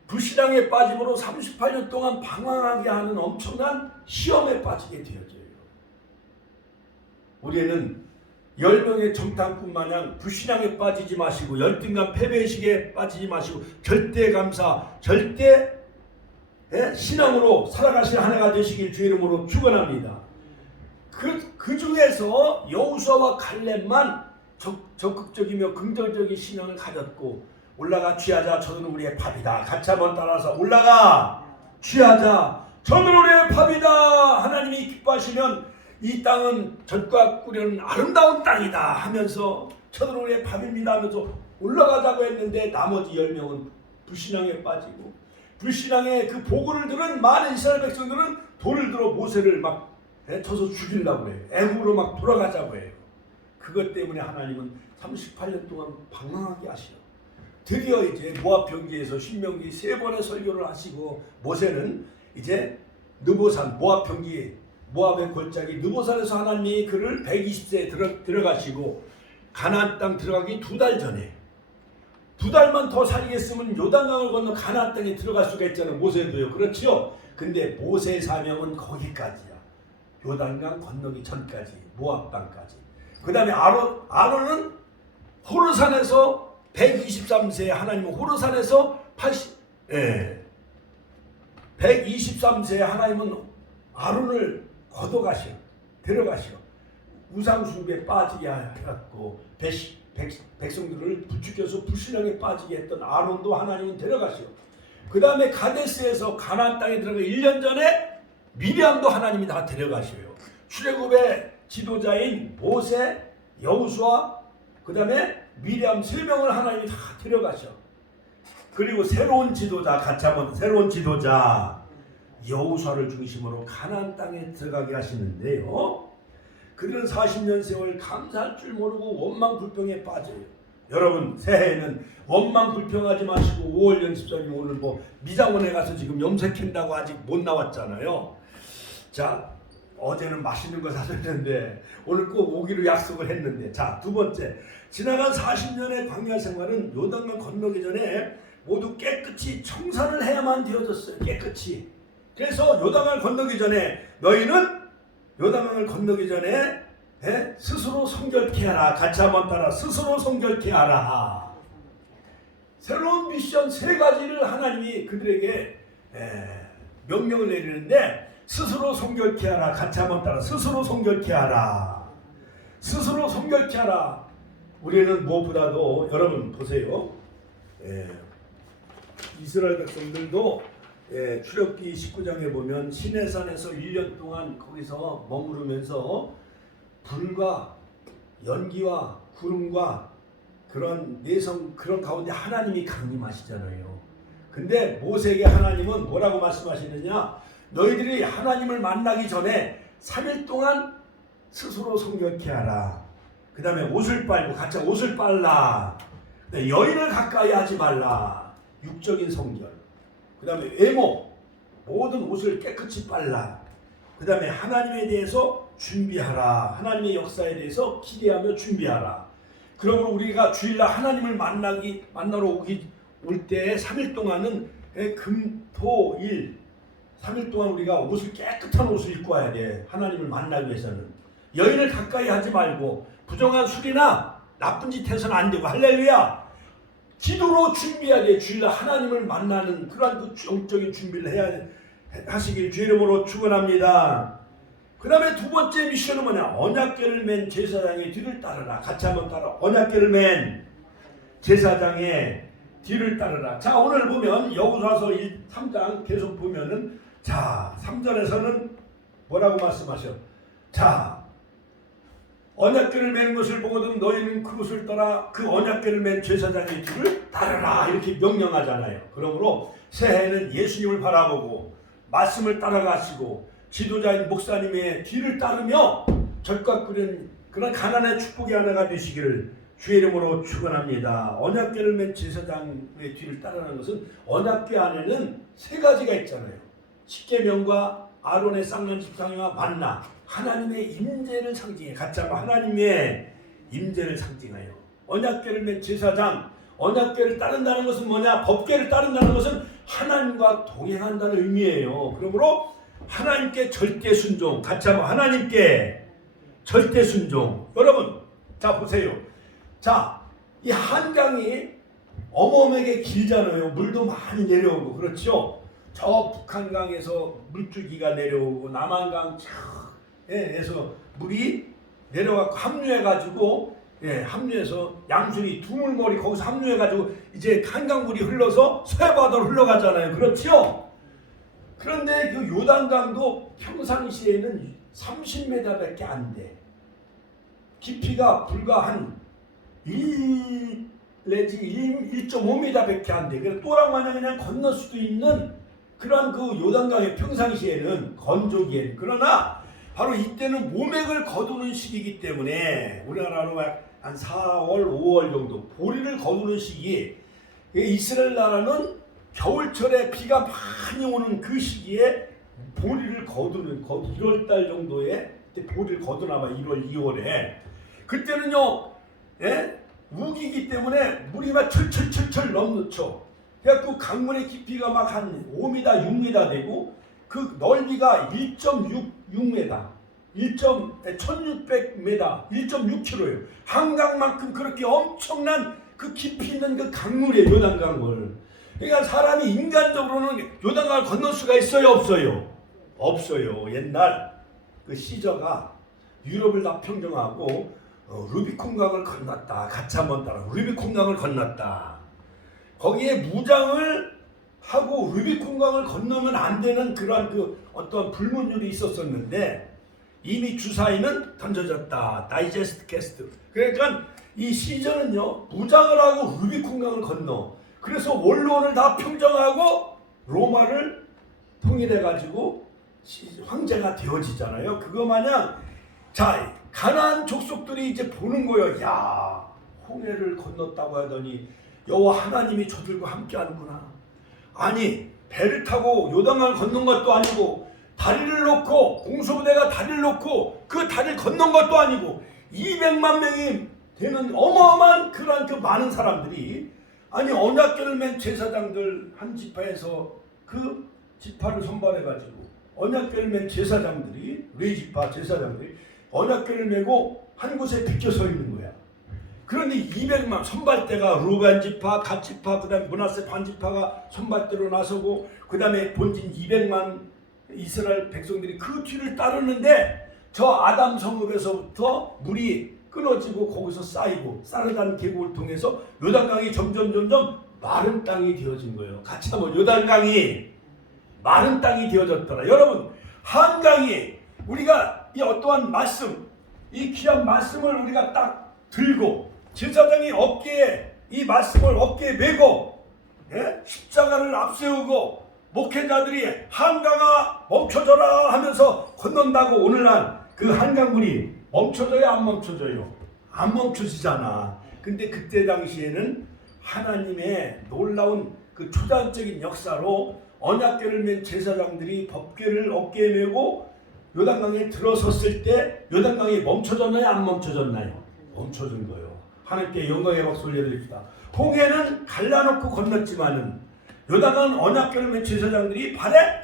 불신앙에 빠짐으로 38년 동안 방황하게 하는 엄청난 시험에 빠지게 되어져요. 우리는 10명의 정탐꾼 마냥 불신앙에 빠지지 마시고 열등감 패배의식에 빠지지 마시고 절대 감사 절대 신앙으로 살아가실 한 해가 되시길 주의 이름으로 축원합니다. 그 중에서 여호수아와 칼렙만 적극적이며 긍정적인 신앙을 가졌고 올라가 취하자 저는 우리의 밥이다. 같이 한번 따라서 올라가 취하자 저는 우리의 밥이다. 하나님이 기뻐하시면 이 땅은 젖과 꿀은 아름다운 땅이다 하면서 저는 우리의 밥입니다 하면서 올라가자고 했는데 나머지 10명은 불신앙에 빠지고 불신앙의 그 보고를 들은 많은 이스라엘 백성들은 돌을 들어 모세를 막 쳐서 죽이려고 해요. 애굽으로 막 돌아가자고 해요. 그것 때문에 하나님은 38년 동안 방황하게 하시오. 드디어 이제 모압 평지에서 신명기 3번의 설교를 하시고 모세는 이제 느보산 모압 평지 모압의 골짜기 느보산에서 하나님이 그를 120세에 들어가시고 가나안 땅 들어가기 2달 전에 2달만 더 살겠으면 요단강을 건너 가나안 땅에 들어갈 수가 있잖아요. 모세도요. 그렇지요. 근데 모세의 사명은 거기까지야. 요단강 건너기 전까지 모압 땅까지. 그 다음에 아론은 호르산에서 123세에 하나님은 호르산에서 123세에 하나님은 아론을 걷어가시오. 데려가시오. 우상숭배에 빠지게 해갖고 백성들을 부추겨서 불신앙에 빠지게 했던 아론도 하나님은 데려가시오. 그 다음에 가데스에서 가나안 땅에 들어가 1년 전에 미리암도 하나님이 다 데려가셔요. 출애굽의 지도자인 모세, 여호수아, 그 다음에 미리암 3명을 하나님이 다 데려가셔. 그리고 새로운 지도자 같이 한번 새로운 지도자 여호수아를 중심으로 가나안 땅에 들어가게 하시는데요. 그들은 40년 세월 감사할 줄 모르고 원망 불평에 빠져요. 여러분 새해에는 원망 불평하지 마시고 5월 연습장님 오늘 뭐 미장원에 가서 지금 염색한다고 아직 못 나왔잖아요. 자 어제는 맛있는 거 사줬는데 오늘 꼭 오기로 약속을 했는데 자 두 번째 지나간 40년의 광야 생활은 요단강 건너기 전에 모두 깨끗이 청산을 해야만 되어졌어요. 깨끗이. 그래서 요단강을 건너기 전에 너희는 요단강을 건너기 전에 스스로 성결케 하라. 같이 한번 따라 스스로 성결케 하라. 새로운 미션 3가지를 하나님이 그들에게 명령을 내리는데 스스로 성결케 하라. 같이 한번 따라 스스로 성결케 하라. 스스로 성결케 하라. 우리는 무엇보다도 여러분 보세요. 이스라엘 백성들도 출애굽기 19장에 보면 시내산에서 1년 동안 거기서 머무르면서 불과 연기와 구름과 그런 내성 그런 가운데 하나님이 강림하시잖아요. 근데 모세에게 하나님은 뭐라고 말씀하시느냐? 너희들이 하나님을 만나기 전에 3일 동안 스스로 성결케 하라. 그 다음에 옷을 빨고 같이 옷을 빨라. 여인을 가까이 하지 말라. 육적인 성결. 그 다음에 외모 모든 옷을 깨끗이 빨라. 그 다음에 하나님에 대해서 준비하라. 하나님의 역사에 대해서 기대하며 준비하라. 그러므로 우리가 주일날 하나님을 만나러 올 때에 3일 동안은 금, 토, 일 3일 동안 우리가 옷을 깨끗한 옷을 입고 와야 돼. 하나님을 만나기 위해서는. 여인을 가까이 하지 말고 부정한 술이나 나쁜 짓 해서는 안 되고 할렐루야. 기도로 준비해야 돼. 주일날 하나님을 만나는 그러한 그 영적인 준비를 해야 하시길 주 이름으로 축원합니다. 그 다음에 두 번째 미션은 뭐냐? 언약궤를 맨 제사장의 뒤를 따르라. 같이 한번 따라. 언약궤를 맨 제사장의 뒤를 따르라. 자, 오늘 보면 여호수아서 3장 계속 보면은 자 3절에서는 뭐라고 말씀하셔? 자, 언약궤를 맨 것을 보거든 너희는 그것을 떠나 그 언약궤를 맨 제사장의 뒤를 따르라 이렇게 명령하잖아요. 그러므로 새해는 예수님을 바라보고 말씀을 따라가시고 지도자인 목사님의 뒤를 따르며 적과 그런 가난의 축복의 하나가 되시기를 주의 이름으로 축원합니다. 언약궤를 맨 제사장의 뒤를 따르는 것은 언약궤 안에는 세 가지가 있잖아요. 십계명과 아론의 쌍난 지팡이와 만나 하나님의 임재를 상징해. 같이 한번 하나님의 임재를 상징하여 언약궤를 맨 제사장. 언약궤를 따른다는 것은 뭐냐? 법궤를 따른다는 것은 하나님과 동행한다는 의미예요. 그러므로 하나님께 절대 순종. 같이 한번 하나님께 절대 순종. 여러분 자 보세요. 자, 이 한강이 어마어마하게 길잖아요. 물도 많이 내려오고 그렇죠. 저 북한강에서 물줄기가 내려오고 남한강 에서 물이 내려가고 합류해가지고 합류해서 양수리 두물머리 거기서 합류해가지고 이제 한강물이 흘러서 서해바다로 흘러가잖아요. 그렇죠. 그런데 그 요단강도 평상시에는 30m밖에 안 돼. 깊이가 불과 한 1 내지 1.5m밖에 안 돼. 그래서 또랑마냥 그냥 건널 수도 있는 그런 그 요단강의 평상시에는 건조기에. 그러나 바로 이때는 모맥을 거두는 시기이기 때문에 우리나라로 한 4월, 5월 정도 보리를 거두는 시기. 이스라엘 나라는 겨울철에 비가 많이 오는 그 시기에 보리를 거두는 1월달 정도에 보리를 거두나 봐. 1월, 2월에 그때는요 우기기 때문에 물이 막 철철철철 넘쳐. 그래갖고 강물의 깊이가 막 한 5m, 6m 되고 그 넓이가 1.6m, 1600m, 1.6km예요. 한강만큼 그렇게 엄청난 그 깊이 있는 그 강물이에요. 요단강물. 그러니까 사람이 인간적으로는 요단강을 건널 수가 있어요, 없어요? 없어요. 옛날 그 시저가 유럽을 다 평정하고 루비콘강을 건넜다. 같이 한번 따라. 루비콘강을 건넜다. 거기에 무장을 하고 루비콘강을 건너면 안 되는 그러한 그 어떤 불문율이 있었었는데 이미 주사위는 던져졌다. 다이제스트 캐스트. 그러니까 이 시저는요 무장을 하고 루비콘강을 건너. 그래서 원로원을 다 평정하고 로마를 통일해가지고 황제가 되어지잖아요. 그거 마냥 자 가나안 족속들이 이제 보는 거예요. 야 홍해를 건넜다고 하더니 여호와 하나님이 저들과 함께하는구나. 아니 배를 타고 요단강을 건넌 것도 아니고 다리를 놓고 공수부대가 다리를 놓고 그 다리를 건넌 것도 아니고 200만 명이 되는 어마어마한 그런 그 많은 사람들이 아니 언약궤를 맨 제사장들 한 지파에서 그 지파를 선발해가지고 언약궤를 맨 제사장들이 레지파 제사장들이 언약궤를 메고 한 곳에 비켜 서 있는 거야. 그런데 200만 선발대가 루벤 지파, 갓 지파, 그다음에 므낫세 반 지파가 선발대로 나서고 그다음에 본진 200만 이스라엘 백성들이 그 뒤를 따르는데 저 아담 성읍에서부터 물이 끊어지고 거기서 쌓이고 사르단 계곡을 통해서 요단강이 점점 마른 땅이 되어진 거예요. 같이 한번 요단강이 마른 땅이 되어졌더라. 여러분 한강이 우리가 이 어떠한 말씀 이 귀한 말씀을 우리가 딱 들고 제사장이 어깨에 이 말씀을 어깨에 메고 십자가를 앞세우고 목회자들이 한강아 멈춰져라 하면서 건넌다고 오늘날 그 한강물이 멈춰져요 안 멈춰져요? 안 멈춰지잖아. 근데 그때 당시에는 하나님의 놀라운 그 초자연적인 역사로 언약궤를 맨 제사장들이 법궤를 어깨에 메고 요단강에 들어섰을 때 요단강이 멈춰졌나요 안 멈춰졌나요? 멈춰진 거예요. 하나님께 영광의 박수 올려드립니다. 홍해는 갈라놓고 건넜지만은 요단강 언약궤를 맨 제사장들이 발에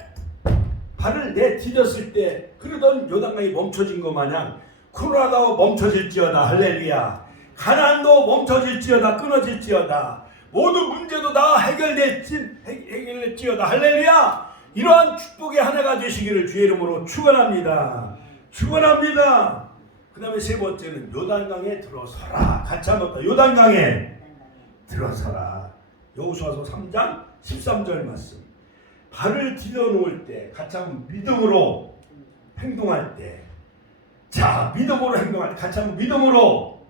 발을 내디뎠을 때 흐르던 요단강이 멈춰진 것 마냥 코로나도 멈춰질지어다. 할렐루야. 가난도 멈춰질지어다. 끊어질지어다. 모든 문제도 다 해결될지어다. 할렐루야. 이러한 축복의 한 해가 되시기를 주의 이름으로 축원합니다. 축원합니다. 그 다음에 세 번째는 요단강에 들어서라. 같이 한번 더. 요단강에 들어서라. 여호수아서 3장 13절 말씀. 발을 디뎌놓을 때 같이 한번 믿음으로 행동할 때, 자 믿음으로 행동할 때 같이 한번 믿음으로,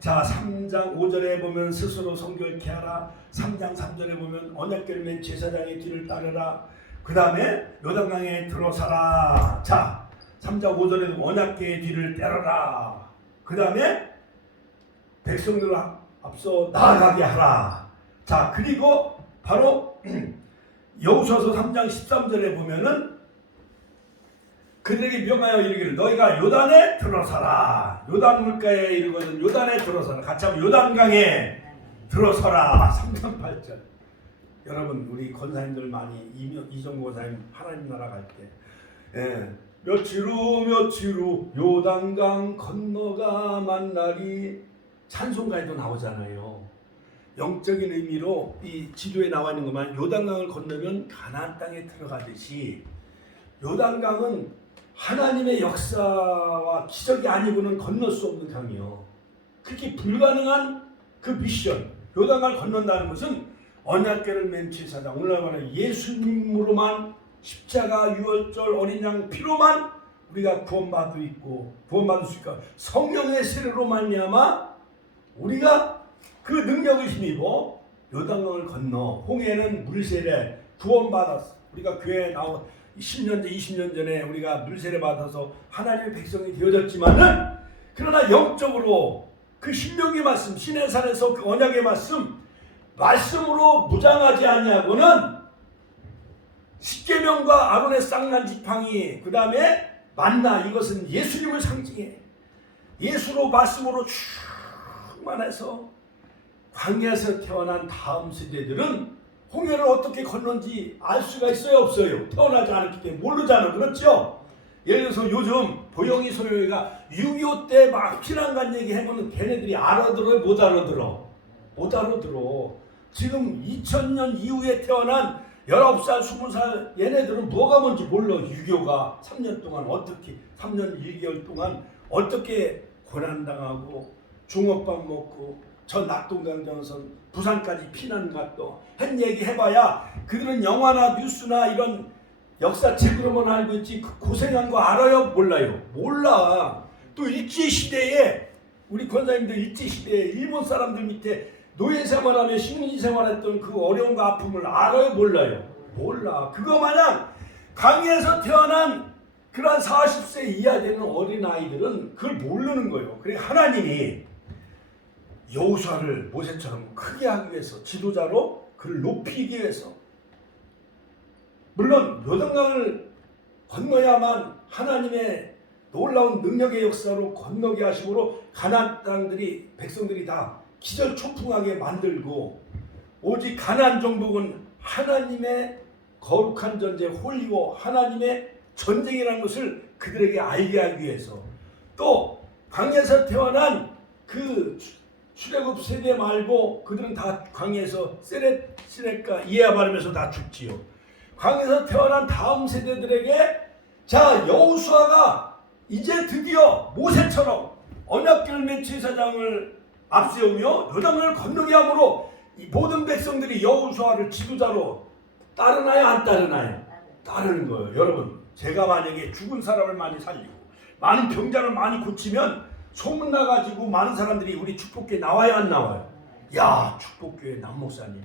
자 3장 5절에 보면 스스로 성결케 하라. 3장 3절에 보면 언약궤를 맨 제사장의 뒤를 따르라. 그 다음에 요단강에 들어서라. 자 3장 5절에도 언약궤의 뒤를 따르라. 그 다음에 백성들을 앞서 나아가게 하라. 자 그리고 바로 여호수아서 3장 13절에 보면은 그들에게 명하여 이르기를 너희가 요단에 들어서라. 요단 물가에 이르거든 요단에 들어서라. 같이 한번 요단강에 들어서라. 3장 8절. 여러분 우리 권사님들 많이 이정구 권사님 하나님 나라 갈 때 며칠 후 요단강 건너가 만나리 찬송가에도 나오잖아요. 영적인 의미로 이 지도에 나와 있는 것만 요단강을 건너면 가나안 땅에 들어가듯이 요단강은 하나님의 역사와 기적이 아니고는 건널 수 없는 강이요. 그렇게 불가능한 그 미션 요단강을 건넌다는 것은 언약궤를 맨 제사장 오늘날 말하는 예수님으로만 십자가 유월절 어린 양 피로만 우리가 구원받을 수 있고 성령의 세례로 말미암아 우리가 그 능력을 힘입어 요단강을 건너 홍해는 물세례 구원받았어. 우리가 교회에 나온 10년 전 20년 전에 우리가 물세례 받아서 하나님의 백성이 되어졌지만은 그러나 영적으로 그 신명기 말씀 시내산에서 그 언약의 말씀으로 무장하지 아니하고는 십계명과 아론의 쌍난 지팡이 그 다음에 만나 이것은 예수님을 상징해. 예수로 말씀으로 충만해서 광야에서 태어난 다음 세대들은 홍해를 어떻게 건넌지 알 수가 있어요 없어요? 태어나지 않았기 때문에 모르잖아. 그렇죠? 예를 들어서 요즘 보영이 소영이가 6.25 때 막 피난 간 얘기 해보면 걔네들이 알아들어요? 못 알아들어? 못 알아들어. 지금 2000년 이후에 태어난 19살 20살 얘네들은 뭐가 뭔지 몰라. 6.25가 3년 동안 어떻게 3년 1개월 동안 어떻게 고난당하고 중업밥 먹고 저 낙동강전선 부산까지 피난 갔도 한 얘기 해봐야 그들은 영화나 뉴스나 이런 역사책으로만 알고 있지 그 고생한 거 알아요? 몰라요? 몰라. 또 일제시대에 우리 권사님들 일제시대에 일본 사람들 밑에 노예 생활하며 식민지 생활했던 그 어려움과 아픔을 알아요? 몰라요? 몰라. 그거 마냥 강에서 태어난 그런 40세 이하 되는 어린아이들은 그걸 모르는 거예요. 그래 하나님이 여호수아를 모세처럼 크게 하기 위해서 지도자로 그를 높이기 위해서 물론 요단강을 건너야만 하나님의 놀라운 능력의 역사로 건너게 하심으로 가나안 땅들이 백성들이 다 기절초풍하게 만들고 오직 가나안 정복은 하나님의 거룩한 전쟁 홀리고 하나님의 전쟁이라는 것을 그들에게 알게 하기 위해서 또 광야에서 태어난 그 출애굽 세대 말고 그들은 다 광야에서 세렛과 이에야 바르면서 다 죽지요. 광야에서 태어난 다음 세대들에게 자 여호수아가 이제 드디어 모세처럼 언약궤를 맨 제사장을 앞세우며 요단강을 건너게 함으로 이 모든 백성들이 여호수아를 지도자로 따르나요 안 따르나요? 따르는 거예요. 여러분 제가 만약에 죽은 사람을 많이 살리고 많은 병자를 많이 고치면 소문나가지고 많은 사람들이 우리 축복교회 나와요 안 나와요? 야 축복교회 남목사님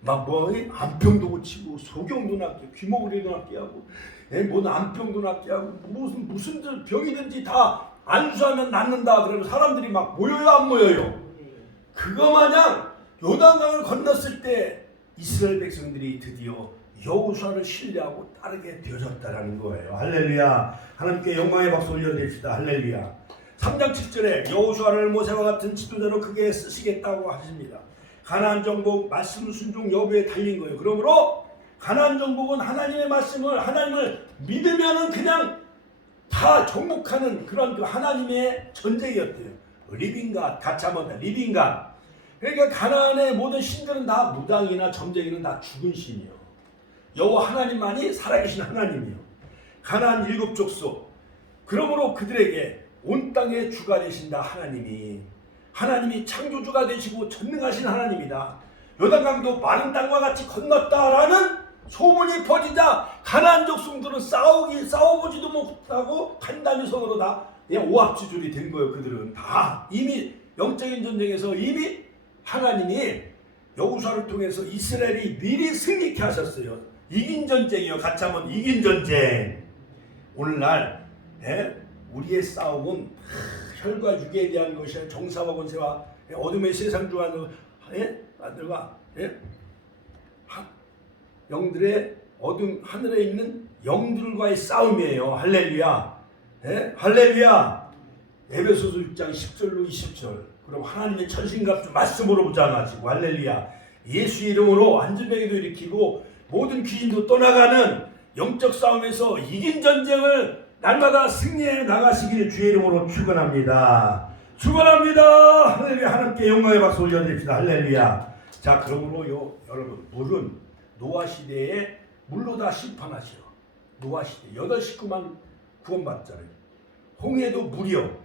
막 뭐 안병도 고치고 소경도 낫게 귀머거리도 낫게 하고 뭐 안병도 낫게 하고 무슨 병이든지 다 안수하면 낫는다 그러면 사람들이 막 모여요 안 모여요? 그거 마냥 요단강을 건넜을 때 이스라엘 백성들이 드디어 여호수아를 신뢰하고 따르게 되어졌다라는 거예요. 할렐루야. 하나님께 영광의 박수 올려드립시다. 할렐루야. 3장 7절에 여호수아를 모세와 같은 지도자로 크게 쓰시겠다고 하십니다. 가나안 정복 말씀 순종 여부에 달린 거예요. 그러므로 가나안 정복은 하나님의 말씀을 하나님을 믿으면은 그냥 다 정복하는 그런 그 하나님의 전쟁이었대요. 리빙갓 같이 한번 리빙갓. 그러니까 가나안의 모든 신들은 다 무당이나 점쟁이는 다 죽은 신이요. 여호와 하나님만이 살아계신 하나님이요. 가나안 7족속. 그러므로 그들에게 온 땅의 주가 되신다 하나님이 창조주가 되시고 전능하신 하나님이다. 요단강도 마른 땅과 같이 건넜다라는 소문이 퍼지자 가나안 족속들은 싸워보지도 못하고 간담이 손으로 다 그냥 오합지졸이 된 거예요. 그들은 다 이미 영적인 전쟁에서 이미 하나님이 여호수아를 통해서 이스라엘이 미리 승리케 하셨어요. 이긴 전쟁이요. 같이 한번 이긴 전쟁. 오늘날 우리의 싸움은 혈과 육에 대한 것이 정사와 권세와 어둠의 세상 중한 아들과 영들의 어둠 하늘에 있는 영들과의 싸움이에요. 할렐루야. 할렐루야. 에베소서 6장 10절로 20절. 그럼 하나님의 천신갑주 말씀으로 무장하시고 할렐루야. 예수의 이름으로 안전병에도 일으키고 모든 귀신도 떠나가는 영적 싸움에서 이긴 전쟁을 날마다 승리해 나가시기를 주의 이름으로 축원합니다. 축원합니다. 할렐루야. 하나님께 영광의 박수 올려드립시다. 할렐루야. 자, 그러므로요, 여러분, 물은 노아 시대에 물로 다 심판하시오. 노아 시대 8식구만 구원받잖아요. 홍해도 물이요.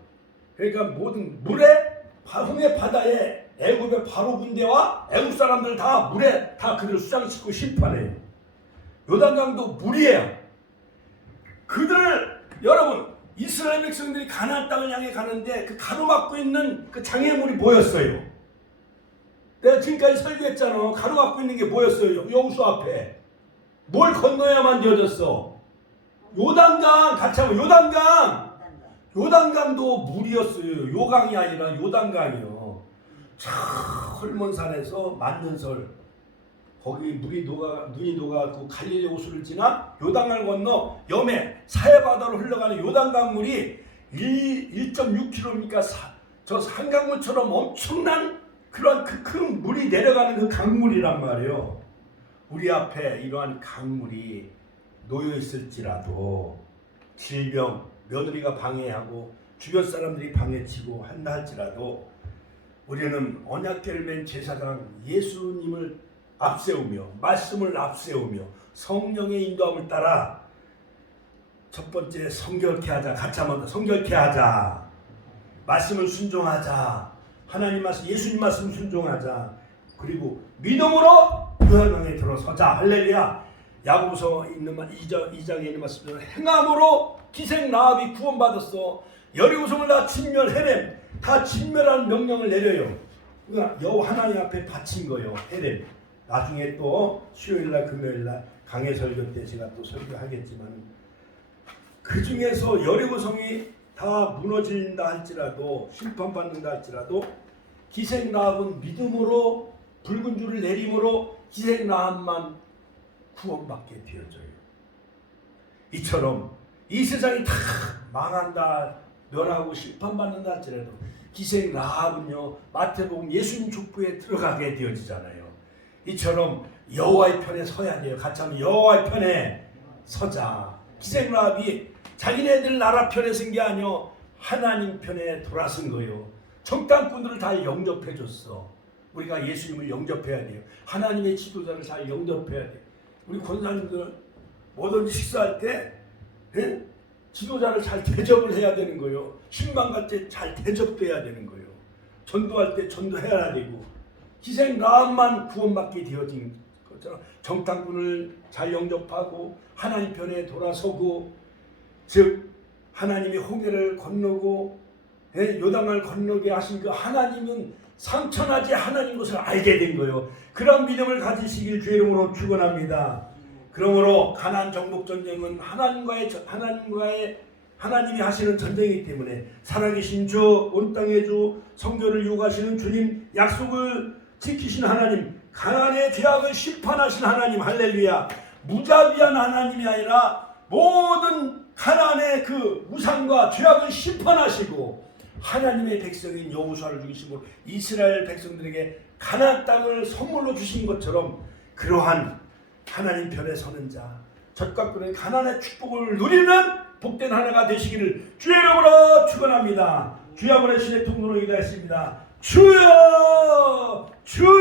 그러니까 모든 홍해 바다에 애굽의 바로 군대와 애굽 사람들 다 물에 다 그들을 수장시키고 심판해요. 요단강도 물이에요. 여러분 이스라엘 백성들이 가나안 땅을 향해 가는데 그 가로막고 있는 그 장애물이 뭐였어요? 내가 지금까지 설교했잖아. 가로막고 있는 게 뭐였어요? 여호수아 앞에 뭘 건너야만 되어졌어? 요단강. 같이 하면 요단강도 물이었어요. 요강이 아니라 요단강이요. 저 헐몬산에서 만년설 거기 눈이 녹아갖고 갈릴리 호수를 지나 요단강을 건너 염해 사해바다로 흘러가는 요단강 물이 1.6km니까 저 한강물처럼 엄청난 그런 그 큰 물이 내려가는 그 강물이란 말이에요. 우리 앞에 이러한 강물이 놓여 있을지라도 질병, 며느리가 방해하고 주변 사람들이 방해치고 한다 할지라도 우리는 언약궤를 맨 제사장 예수님을 앞세우며 말씀을 앞세우며 성령의 인도함을 따라 첫 번째 성결케 하자. 같이 한번 더 성결케 하자. 말씀을 순종하자. 하나님 말씀, 예수님 말씀 순종하자. 그리고 믿음으로 요단강에 들어서자. 할렐루야. 야고보서 있는 2장에 있는 말씀은 행함으로 기생 라합이 구원받았어. 여리고성을 다 진멸해냄. 다 진멸하는 명령을 내려요. 그러니까 여호와 하나님 앞에 바친 거예요. 해냄. 나중에 또 수요일날 금요일날 강해 설교 때 제가 또 설교하겠지만 그 중에서 여리고성이 다 무너진다 할지라도 심판받는다 할지라도 기생 라합은 믿음으로 붉은 줄을 내림으로 기생 라합만 구원받게 되어져요. 이처럼 이 세상이 다 망한다 멸하고 심판받는다 할지라도 기생 라합은요 마태복음 예수님 족보에 들어가게 되어지잖아요. 이처럼 여호와의 편에 서야 돼요. 같이 하면 여호와의 편에 서자. 기생 라합이 자기네들 나라 편에 쓴 게 아니요 하나님 편에 돌아선 거예요. 정탐꾼들을 다 영접해 줬어. 우리가 예수님을 영접해야 돼요. 하나님의 지도자를 잘 영접해야 돼요. 우리 권사님들 뭐든지 식사할 때 지도자를 잘 대접을 해야 되는 거예요. 신방갈 때 잘 대접해야 되는 거예요. 전도할 때 전도해야 되고 기생 라합만 구원받게 되어진 것처럼 정탐꾼을 잘 영접하고 하나님 편에 돌아서고 즉 하나님이 홍해를 건너고 요단강을 건너게 하신 그 하나님은 상천하지 하나님 것을 알게 된 거예요. 그런 믿음을 가지시길 주의 이름으로 축원합니다. 그러므로 가나안 정복 전쟁은 하나님이 하시는 전쟁이기 때문에 살아계신 주, 온 땅의 주, 성결을 요구하시는 주님, 약속을 지키신 하나님, 가나안의 죄악을 심판하신 하나님, 할렐루야. 무자비한 하나님이 아니라 모든 가나안의 그 우상과 죄악을 심판하시고 하나님의 백성인 여호수아를 죽이시고 이스라엘 백성들에게 가나안 땅을 선물로 주신 것처럼 그러한 하나님 편에 서는 자, 젖과 꿀의 가난의 축복을 누리는 복된 하나가 되시기를 주의 이름으로 축원합니다. 주여 보내주신 통로로 기도했습니다. 주여 주여.